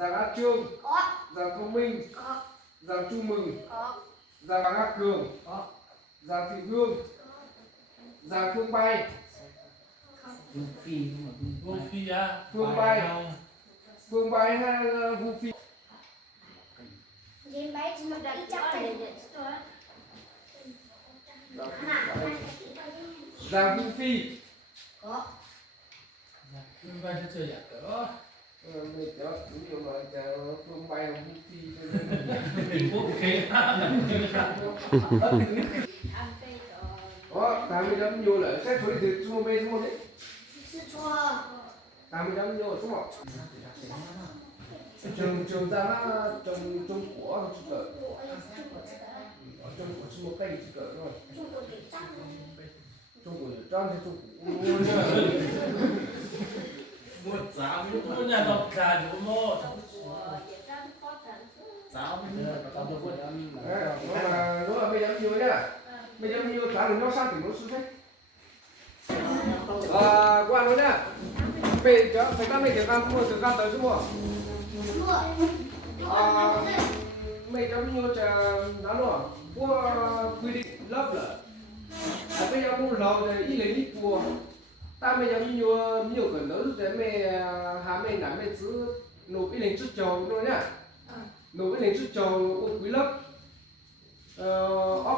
Giàng A Trương. Có. Giàng Thông Minh. Có. Giàng Chu Mừng. Có. Giàng A Cường. Có. Giàng Thị Hương. Giàng Phương Bay. Vương Phi mà Vương Phi à. Phương Bay. Phương Bay hay Vu Phi. Nhìn bé chỉ một ít chắc rồi. Giàng Vu Phi. Có. Vương Bay sẽ chơi giả cỡ. Mình cho ví dụ nói Phương Bay hoặc Vu Phi. Ok. Đó, 80 nhiều lợi sẽ thuế từ chung bê chung đấy. Sư chua. 80 nhiều chung họ. Trường ra nó trong của chung lợi. Trong của chung một cây chung lợi thôi. Chung của tròn thì chung của Một giáo một nhà đọc trà chủ mô. Giáo nó là bây giờ nhiều nhá. Bây giờ nhiều trả được nó sang thì nó xuống hết. Qua nó nhá. Bây giờ phải ta mấy cái ăn mua từ ra tới xuống không? Mấy cái nhiều trà nó rồi. Qua quy định lớp là. Bây giờ mua lầu thì ít lấy ít mua. Ta bây giờ nhiều cái lớn để mày hà mày nắm mày giữ nộp ít lên chút trầu thôi nhá. Nộp ít lên chút trầu quý lớp.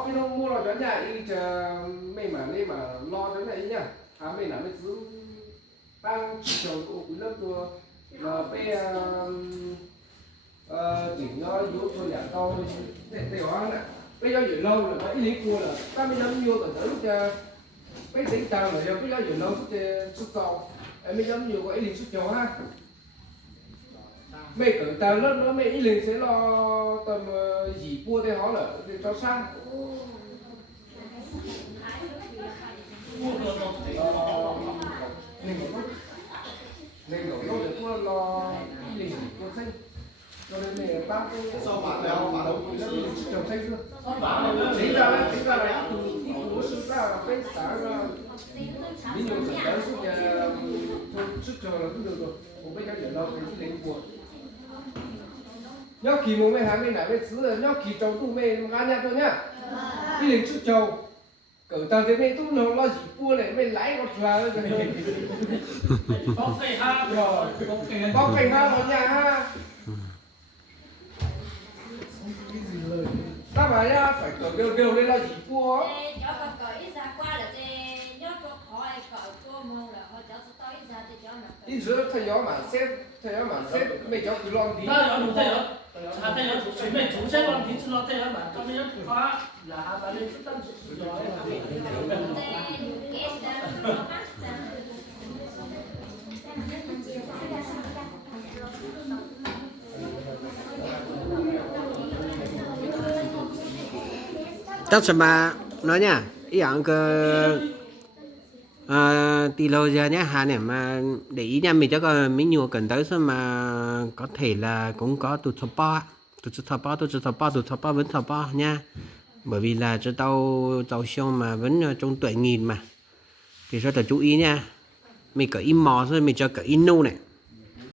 Cái nó mua lo cho nhà đi chờ mày mà lo cho này nhá. Hà mày nắm mày giữ tăng chút trầu quý lớp của là bây chỉ nó yếu thôi nhà to để hóa nè. Bây giờ giữ lâu là có ít lấy cua là ta bây giờ nhiều cái lớn cho cái tính tăng là do cái giáo dục nó xuất cầu em mới giống nhiều cái liền xuất cầu ha mấy cử tao nó mấy liền sẽ lo tầm gì cua để họ là để cho sang nên đổ nó để cua lo liền cua xanh cho nên mình tăng cái sau bán nào bán đâu cũng liền xuất cầu xanh chưa chính ra là ít của xuất ra là cái xã ví dụ là tới xuất chờ là cũng được rồi cũng bây giờ giờ lâu thì lấy của nhóc kỳ một mấy hai mấy nãy mấy xứ là nhóc kỳ trâu tu mê ngã nhát thôi nhá đi lên xuất trâu cỡ tao thế mê tu lo gì cua này mê lái con là có cây ha rồi có cây ha ở nhà ha ta bảo nhá phải cỡ đều lên lo gì cua ít rửa thay gió mà xét mấy cháu cứ lo tí. Ta gió đủ thay gió. Thay gió chủ mình chủ sẽ lo tí lo thay gió mà cho nên khóa là bà lên chút tăng gió. Chắc là mà nói nha, ý dạng cái từ lâu giờ nhá hà này mà để ý nha mình chắc là mình nhiều cần tới xem mà có thể là cũng có tụt support vẫn support nha bởi vì là cho tàu xong mà vẫn trong tuổi nghìn mà thì rất là chú ý nha mình cỡ im mò thôi mình cho cỡ in nu này